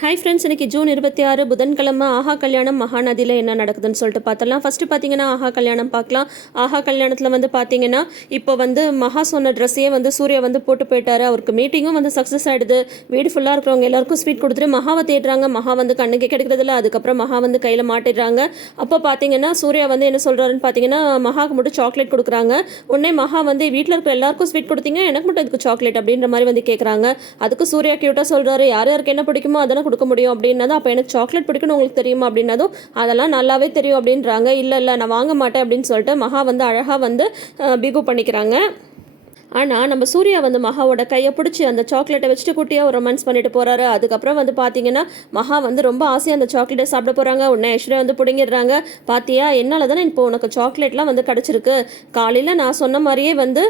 Hi friends, இன்றைக்கி June 26 புதன்கிழமை. ஆஹா கல்யாணம் மகாநதியில் என்ன நடக்குதுன்னு சொல்லிட்டு பார்த்தலாம். ஃபஸ்ட்டு பார்த்தீங்கன்னா ஆஹா கல்யாணம் பார்க்கலாம். ஆஹா கல்யாணத்தில் வந்து பார்த்தீங்கன்னா இப்போ வந்து மகா சொன்ன ட்ரெஸ்ஸையே வந்து சூர்யா வந்து போட்டு போயிட்டாரு. அவருக்கு மீட்டிங்கும் வந்து சக்ஸஸ் ஆகிடுது. வீடு ஃபுல்லாக இருக்கிறவங்க எல்லாருக்கும் ஸ்வீட் கொடுத்துட்டு மகாவை தேடுறாங்க. மகா வந்து கண்ணுக்கு கிடைக்கிறதில்ல. அதுக்கப்புறம் மகா வந்து கையில் மாட்டிடுறாங்க. அப்போ பார்த்தீங்கன்னா சூர்யா வந்து என்ன சொல்கிறாருன்னு பார்த்தீங்கன்னா மகாவுக்கு மட்டும் சாக்லேட் கொடுக்குறாங்க. உடனே மகா வந்து வீட்டில் இருக்கிற எல்லாருக்கும் ஸ்வீட் கொடுத்தீங்க, எனக்கு மட்டும் இதுக்கு சாக்லேட் அப்படின்ற மாதிரி வந்து கேட்குறாங்க. அதுக்கு சூர்யா க்யூட்டாக சொல்கிறாரு, யார் யாருக்கு என்ன பிடிக்குமோ அதெல்லாம் கொடுக்க முடியும் அப்படின்னதும், அப்போ எனக்கு சாக்லேட் பிடிக்கும்னு உங்களுக்கு தெரியுமா அப்படின்னதும், அதெல்லாம் நல்லாவே தெரியும் அப்படின்றாங்க. இல்லை நான் வாங்க மாட்டேன் அப்படின்னு சொல்லிட்டு மகா வந்து அழகாக வந்து பிகு பண்ணிக்கிறாங்க. ஆனால் நம்ம சூர்யா வந்து மகாவோட கையை பிடிச்சி அந்த சாக்லேட்டை வச்சுட்டு குட்டியாக ஒரு ரொமான்ஸ் பண்ணிட்டு போகிறாரு. அதுக்கப்புறம் வந்து பார்த்தீங்கன்னா மகா வந்து ரொம்ப ஆசையாக அந்த சாக்லேட்டை சாப்பிட போகிறாங்க. உடனே ஐஸ்வர்யா வந்து பிடுங்கிடுறாங்க. பாத்தியா, என்னால் தானே இப்போ உனக்கு சாக்லேட்லாம் வந்து கிடச்சிருக்கு. காலையில் நான் சொன்ன மாதிரியே வந்து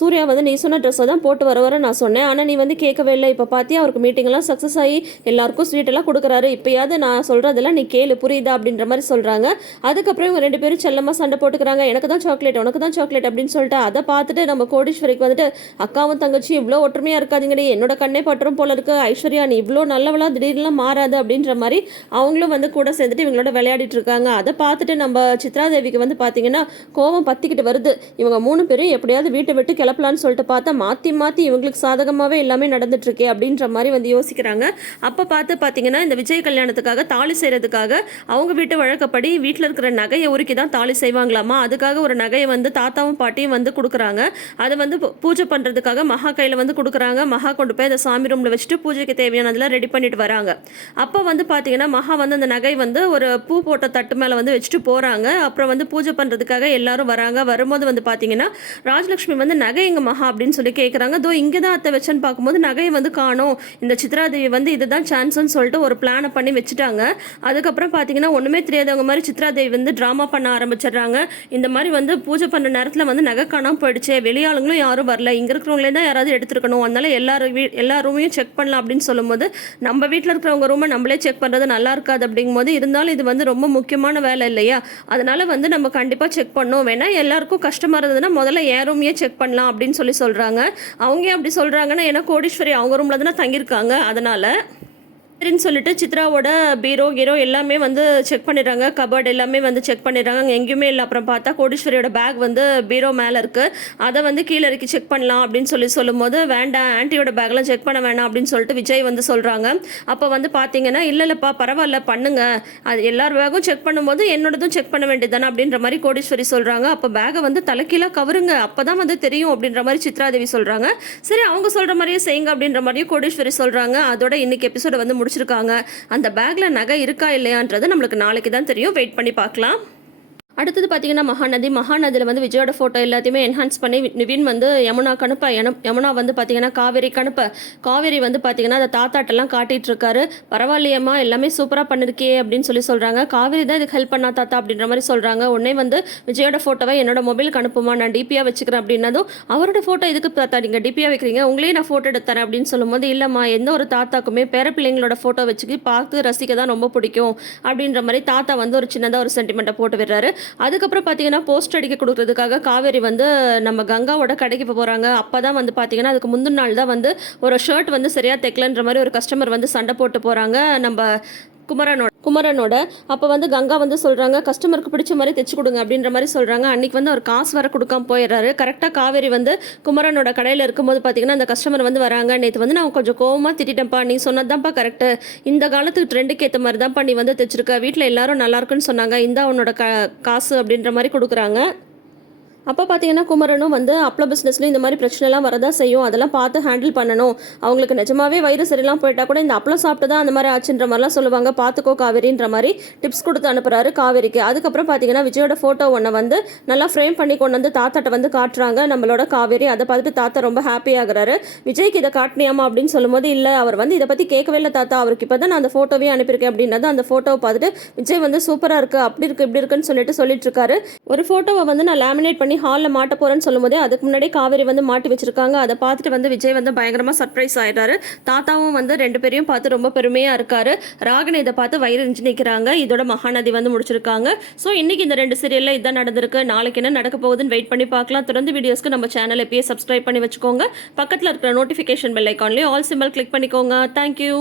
சூர்யா வந்து நீ சொன்ன ட்ரெஸ்ஸை தான் போட்டு வர நான் சொன்னேன். ஆனால் நீ வந்து கேட்கவே இல்லை. இப்போ பார்த்தியா, அவருக்கு மீட்டிங்லாம் சக்ஸஸ் ஆகி எல்லாருக்கும் ஸ்வீட்டெல்லாம் கொடுக்குறாரு. இப்போயாவது நான் சொல்கிறதெல்லாம் நீ கேளு, புரியுதா அப்படின்ற மாதிரி சொல்கிறாங்க. அதுக்கப்புறம் இவங்க ரெண்டு பேரும் செல்லமாக சண்டை போட்டுக்கிறாங்க. எனக்கு தான் சாக்லேட், உனக்கு தான் சாக்லேட் அப்படின்னு சொல்லிட்டு அதை பார்த்துட்டு நம்ம கோடீஸ்வரிக்கு வந்துட்டு, அக்காவும் தங்கச்சி இவ்வளோ ஒற்றுமையாக இருக்காதுங்கடி, என்னோட கண்ணே பற்றும் போல இருக்கு, ஐஸ்வர்யா நீ இவ்வளோ நல்லவளா திடீர்லாம் மாறாது அப்படின்ற மாதிரி அவங்களும் வந்து கூட சேர்ந்துட்டு இவங்களோட விளையாடிட்டு இருக்காங்க. அதை பார்த்துட்டு நம்ம சித்ராதேவிக்கு வந்து பார்த்தீங்கன்னா கோவம் பற்றிக்கிட்டு வருது. இவங்க 3 பேரும் எப்படியாவது வீட்டை விட்டு கிளப்பலான்னு சொல்லிட்டு பார்த்தா மாற்றி இவங்களுக்கு சாதகமாகவே எல்லாமே நடந்துட்டு இருக்கே அப்படின்ற மாதிரி வந்து யோசிக்கிறாங்க. அப்போ பார்த்தீங்கன்னா இந்த விஜய் கல்யாணத்துக்காக தாலி செய்கிறதுக்காக அவங்க வீட்டு வழக்கப்படி வீட்டில் இருக்கிற நகையை உருக்கி தான் தாலி செய்வாங்களாமா. அதுக்காக ஒரு நகையை வந்து தாத்தாவும் பாட்டியும் வந்து கொடுக்குறாங்க. அதை வந்து பூஜை பண்ணுறதுக்காக மகா கையில் வந்து கொடுக்குறாங்க. மகா கொண்டு போய் அதை சாமி ரூமில் வச்சுட்டு பூஜைக்கு தேவையானதெல்லாம் ரெடி பண்ணிட்டு வராங்க. அப்போ வந்து பார்த்தீங்கன்னா மகா வந்து அந்த நகை வந்து ஒரு பூ போட்ட தட்டு மேலே வந்து வச்சுட்டு போகிறாங்க. அப்புறம் வந்து பூஜை பண்ணுறதுக்காக எல்லாரும் வராங்க. வரும்போது வந்து பார்த்தீங்கன்னா ராஜலட்சுமி வந்து நகை எங்கள் மகா அப்படின்னு சொல்லி கேட்குறாங்க. தோ இங்கே தான் அத்தை வச்சேன்னு பார்க்கும்போது நகையை வந்து காணோம். இந்த சித்ராதேவி வந்து இதுதான் சான்ஸ்ன்னு சொல்லிட்டு ஒரு பிளானை பண்ணி வச்சுட்டாங்க. அதுக்கப்புறம் பார்த்தீங்கன்னா ஒன்றுமே தெரியாதவங்க மாதிரி சித்ராதேவி வந்து ட்ராமா பண்ண ஆரம்பிச்சிடுறாங்க. இந்த மாதிரி வந்து பூஜை பண்ணுற நேரத்தில் வந்து நகை காணாமல் போயிடுச்சு, வெளியாளுங்களும் யாரும் வரல, இங்கே இருக்கிறவங்களே தான் யாராவது எடுத்துருக்கணும், அதனால எல்லா ரூமையும் செக் பண்ணலாம் அப்படின்னு சொல்லும்போது, நம்ம வீட்டில் இருக்கிறவங்க ரூமை நம்மளே செக் பண்ணுறது நல்லா இருக்காது அப்படிங்கும்போது, இருந்தாலும் இது வந்து ரொம்ப முக்கியமான வேலை இல்லையா, அதனால வந்து நம்ம கண்டிப்பாக செக் பண்ணோம், வேணா எல்லாருக்கும் கஷ்டமாக இருந்ததுன்னா முதல்ல என் ரூமையே செக் பண்ணலாம் அப்படின்னு சொல்கிறாங்க. அவங்க அப்படி சொல்கிறாங்கன்னா, ஏன்னா கோடீஸ்வரி அவங்க ரூமில் தானே தங்கியிருக்காங்க, அதனால் சரின்னு சொல்லிட்டு சித்ராவோட பீரோ எல்லாமே வந்து செக் பண்ணிடுறாங்க. கபர்ட் எல்லாமே வந்து செக் பண்ணிடுறாங்க. அங்கே எங்கேயுமே இல்லை. அப்புறம் பார்த்தா கோடீஸ்வரியோட பேக் வந்து பீரோ மேலே இருக்குது. அதை வந்து கீழே இறக்கி செக் பண்ணலாம் அப்படின்னு சொல்லும்போது, வேண்டாம் ஆன்ட்டியோட பேக்லாம் செக் பண்ண வேணாம் அப்படின்னு சொல்லிட்டு விஜய் வந்து சொல்கிறாங்க. அப்போ வந்து பார்த்தீங்கன்னா இல்லைப்பா பரவாயில்ல பண்ணுங்க, அது எல்லார் பேக்கும் செக் பண்ணும்போது என்னோடதும் செக் பண்ண வேண்டியது தானே அப்படின்ற மாதிரி கோடீஸ்வரி சொல்கிறாங்க. அப்போ பேக்கை வந்து தலைக்கீழாக கவருங்க, அப்போ தான் வந்து தெரியும் அப்படின்ற மாதிரி சித்ராதேவி சொல்கிறாங்க. சரி அவங்க சொல்கிற மாதிரியே செய்யுங்க அப்படின்ற மாதிரியும் கோடீஸ்வரி சொல்கிறாங்க. அதோட இன்னைக்கு எபிசோட வந்து முடிச்சிருக்காங்க. அந்த பேக்ல நகை இருக்கா இல்லையான்றது நம்மளுக்கு நாளைக்கு தான் தெரியும். வெயிட் பண்ணி பார்க்கலாம். அடுத்தது பார்த்தீங்கன்னா மகாநதியில் வந்து விஜயோட ஃபோட்டோ எல்லாத்தையுமே என்ஹான்ஸ் பண்ணி நிவின் வந்து யமுனா கணுப்ப யமுனா வந்து பார்த்தீங்கன்னா காவேரி கணுப்ப காவேரி வந்து பார்த்தீங்கன்னா அந்த தாத்தாட்டெல்லாம் காட்டிகிட்டு இருக்காரு. பரவாயில்லையம்மா எல்லாமே சூப்பராக பண்ணிருக்கே அப்படின்னு சொல்கிறாங்க. காவேரி தான் இதுக்கு ஹெல்ப் பண்ணா தாத்தா அப்படின்ற மாதிரி சொல்கிறாங்க. உடனே வந்து விஜயோட ஃபோட்டோவை என்னோட மொபைலுக்கு அனுப்புமா, நான் டிபியாக வச்சுக்கிறேன் அப்படின்னதும், அவரோட ஃபோட்டோ எதுக்கு தாத்தா நீங்கள் டிபியாக வைக்கிறீங்க, உங்களே நான் ஃபோட்டோ எடுத்துறேன் அப்படின்னு சொல்லும்போது, இல்லைம்மா எந்த ஒரு தாத்தாக்குமே பேர பிள்ளைங்களோட ஃபோட்டோ வச்சுக்கி பார்த்து ரசிக்க தான் ரொம்ப பிடிக்கும் அப்படின்ற மாதிரி தாத்தா வந்து ஒரு சின்னதாக ஒரு சென்டிமெண்ட்டை போட்டு விடுறாரு. அதுக்கப்புறம் பார்த்தீங்கன்னா போஸ்ட் அடிக்க கொடுக்குறதுக்காக காவேரி வந்து நம்ம கங்காவோட கடைக்கு போகிறாங்க. அப்போ தான் வந்து பார்த்தீங்கன்னா அதுக்கு முந்தின நாள் தான் வந்து ஒரு ஷர்ட் வந்து சரியாக தைக்கலன்ற மாதிரி ஒரு கஸ்டமர் வந்து சண்டை போட்டு போகிறாங்க நம்ம குமரனோட. அப்போ வந்து கங்கா வந்து சொல்கிறாங்க, கஸ்டமருக்கு பிடிச்ச மாதிரி தைச்சு கொடுங்க அப்படின்ற மாதிரி சொல்கிறாங்க. அன்றைக்கி வந்து அவர் காசு வர கொடுக்காம போயிடுறாரு. கரெக்டாக காவேரி வந்து குமரனோட கடையில் இருக்கும்போது பார்த்தீங்கன்னா அந்த கஸ்டமர் வந்து வராங்க. நேற்று வந்து நான் கொஞ்சம் கோவமாக திட்டேன்ப்பா, நீ சொன்னதான்ப்பா கரெக்டு, இந்த காலத்துக்கு ட்ரெண்டுக்கு ஏற்ற மாதிரி தான்ப்பா நீ வந்து தைச்சிருக்க, வீட்டில் எல்லாரும் நல்லா இருக்குன்னு சொன்னாங்க, இந்த உன்னோட காசு அப்படின்ற மாதிரி கொடுக்குறாங்க. அப்போ பார்த்தீங்கன்னா குமரனும் வந்து அப்பள பிஸ்னஸ்லையும் இந்த மாதிரி பிரச்சனைலாம் வரதான் செய்யும், அதெல்லாம் பார்த்து ஹேண்டில் பண்ணணும், அவங்களுக்கு நிஜமாவே வயிறு சரியில்லாம் போயிட்டா கூட இந்த அப்பளம் சாப்பிட்டு தான் அந்த மாதிரி ஆச்சுன்ற மாதிரிலாம் சொல்லுவாங்க, பார்த்துக்கோ காவேரின்ற மாதிரி டிப்ஸ் கொடுத்து அனுப்புகிறாரு காவேரிக்கு. அதுக்கப்புறம் பார்த்தீங்கன்னா விஜயோட ஃபோட்டோ ஒன்றை வந்து நல்லா ஃப்ரேம் பண்ணி கொண்டு வந்து தாத்தாட்ட வந்து காட்டுறாங்க நம்மளோட காவேரி. அதை பார்த்துட்டு தாத்தா ரொம்ப ஹாப்பி ஆகுறாரு. விஜய்க்கு இதை காட்டினியாமா அப்படின்னு சொல்லும்போது, இல்லை அவர் வந்து இதை பற்றி கேட்கவே இல்லை தாத்தா, அவருக்கு இப்போ தான் நான் அந்த ஃபோட்டோவே அனுப்பியிருக்கேன் அப்படின்னது. அந்த ஃபோட்டோவை பார்த்துட்டு விஜய் வந்து சூப்பராக இருக்குது, அப்படி இருக்குது இப்படி இருக்குன்னு சொல்லிட்டு இருக்காரு. ஒரு ஃபோட்டோவை வந்து நான் லேமினேட் பண்ணி ஹாலில் மாட்ட போகிறேன்னு சொல்லும்போதே அதுக்கு முன்னாடி காவேரி வந்து மாட்டி வச்சிருக்காங்க. அதை பார்த்துட்டு வந்து விஜய் வந்து பயங்கரமாக சர்ப்ரைஸ் ஆயிடுறாரு. தாத்தாவும் வந்து 2 பேரையும் பார்த்து ரொம்ப பெருமையாக இருக்காரு. ராகினி இதை பார்த்து வயிறு எரிஞ்சு நிற்கிறாங்க. இதோட மகாநதி வந்து முடிச்சிருக்காங்க. ஸோ இன்னைக்கு இந்த 2 சீரியலில் இதான் நடந்திருக்கு. நாளைக்கு என்ன நடக்க போகுதுன்னு வெயிட் பண்ணி பார்க்கலாம். தொடர்ந்து வீடியோஸ்க்கு நம்ம சேனல் எப்பயே சப்ஸ்கிரைப் பண்ணி வச்சுக்கோங்க. பக்கத்தில் இருக்கிற நோட்டிஃபிகேஷன் பெல் ஐக்கான்லேயும் ஆல் சிம்பிள் கிளிக் பண்ணிக்கோங்க. தேங்க்யூ.